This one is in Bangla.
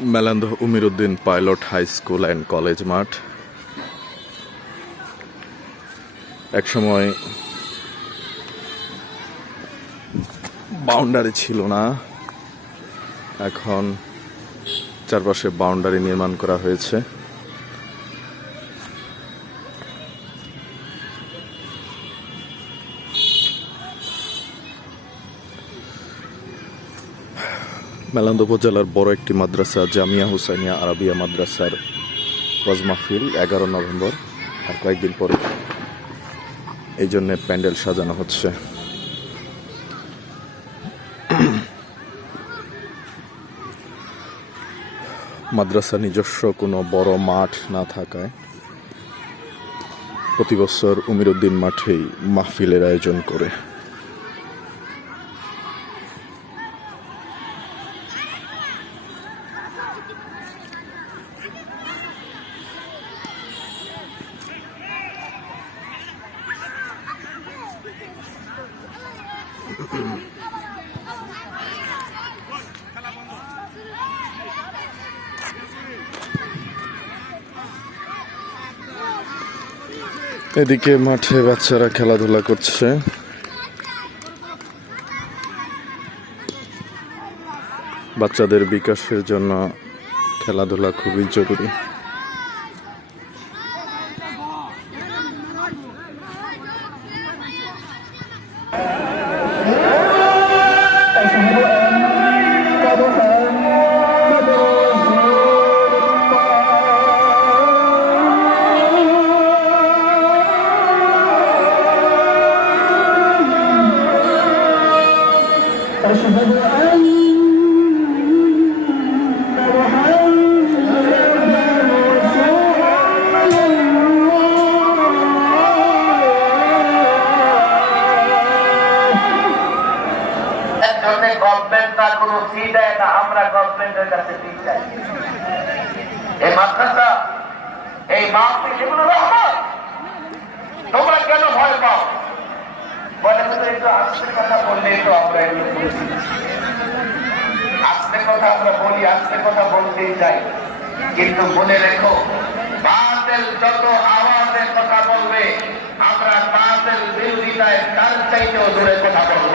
Melandah Umiruddin pilot high school and college মাঠ। একসময় বাউন্ডারি ছিল না। এখন চারপাশে বাউন্ডারি নির্মাণ করা হয়েছে। মেলান্দ উপজেলার বড় একটি মাদ্রাসা, জামিয়া হুসাইনিয়া আরাবিয়া মাদ্রাসার ওয়াজ মাহফিল, এগারো নভেম্বর, আর কয়েকদিন পরে এই জন্যে প্যান্ডেল সাজানো হচ্ছে। মাদ্রাসা নিজস্ব কোনো বড় মাঠ না থাকায় প্রতি বছর উমিরুদ্দিন মাঠেই মাহফিলের আয়োজন করে। এদিকে মাঠে বাচ্চারা খেলাধুলা করছে। বাচ্চাদের বিকাশের জন্য খেলাধুলা খুবই জরুরি। জন্য গভর্নমেন্ট তার কোনো ফি দেয় না, আমরা গভর্নমেন্টের কাছে ফি চাই। এই মাদ্রাসা, এই মাহফিল, এগুলো তোমরা কেন ভয় পাও? বলে তো একটু কথা বললেই তো আমরা এগুলো কথা আমরা বলি আস্তে কথা বলতেই চাই। কিন্তু মনে রেখো, বাতেল যত আওয়াজে কথা বলবে, আমরা বাতেল বিরোধিতায় তার চাইতেও দূরে কথা বলব।